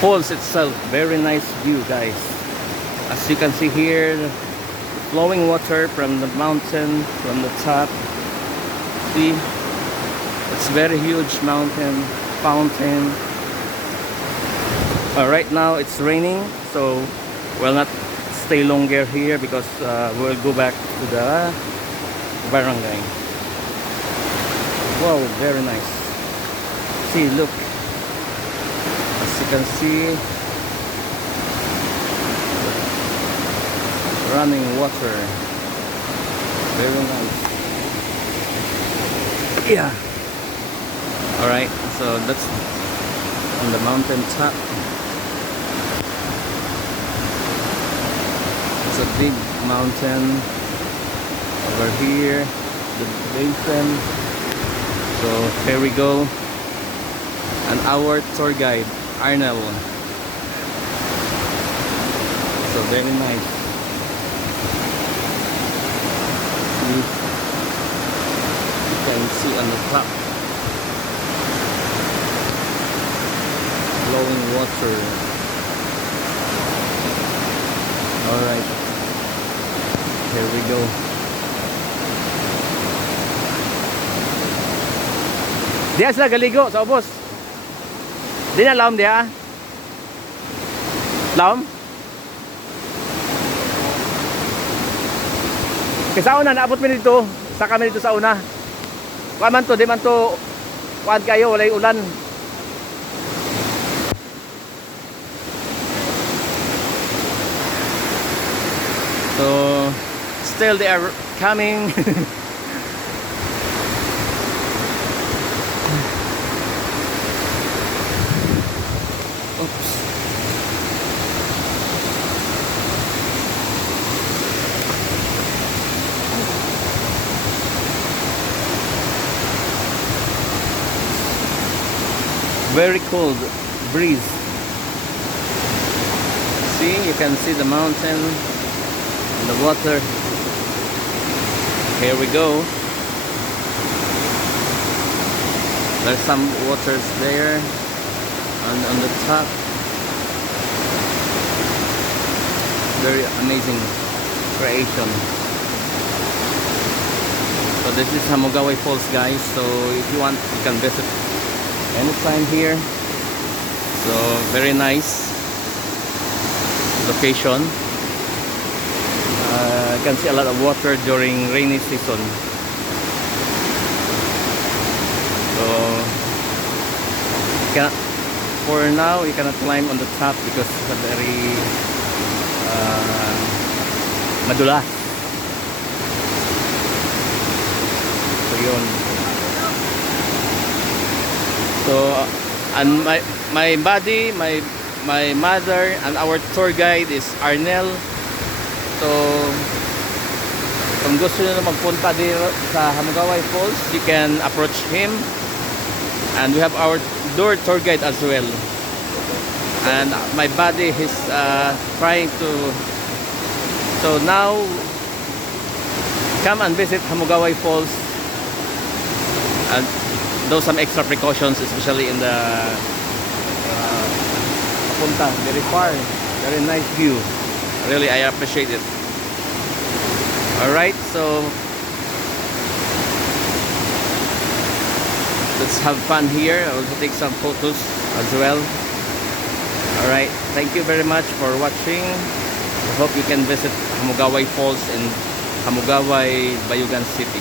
Falls itself, very nice view, guys. As you can see here, flowing water from the mountain, from the top. See, it's very huge mountain fountain. Right now it's raining, so we'll not stay longer here because we'll go back to the barangay. Wow, very nice. See, look, as you can see, running water, very nice. Yeah. All right, so that's on the mountain top. It's a big mountain over here, the basin. So here we go. And our tour guide, Arnel. So very nice. You can see on the top, flowing water. Alright, here we go. Diyan sila galigo sa ubos. Di na laom dia. Laom? Kasi sa una naabot mi dito. Sa kami dito sa una. Kuan man to, di man to kuan kayo, walay ulan. So still they are coming. Oops. Very cold breeze. See, you can see the mountain and the water. Here we go. There's some waters there. And on the top, very amazing creation. So this is Hamogaway Falls, guys. So if you want, you can visit anytime here. So very nice location. You can see a lot of water during rainy season. So you cannot, for now you cannot climb on the top because it's very madulas. So yun. So and my buddy, my mother, and our tour guide is Arnel. So kung gusto nyo na magpunta dito sa Hamogaway Falls, you can approach him. And we have our tour guide as well. And my buddy is trying to. So now, come and visit Hamogaway Falls and do some extra precautions, especially in the Punta, very far, very nice view. Really, I appreciate it. All right, so let's have fun here. I'll also take some photos as well. All right, thank you very much for watching. I hope you can visit Hamogaway Falls in Hamogaway, Bayugan City.